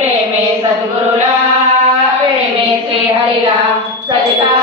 ప్రేమే సద్గురులా ప్రేమే శ్రీ హరిలా సజితా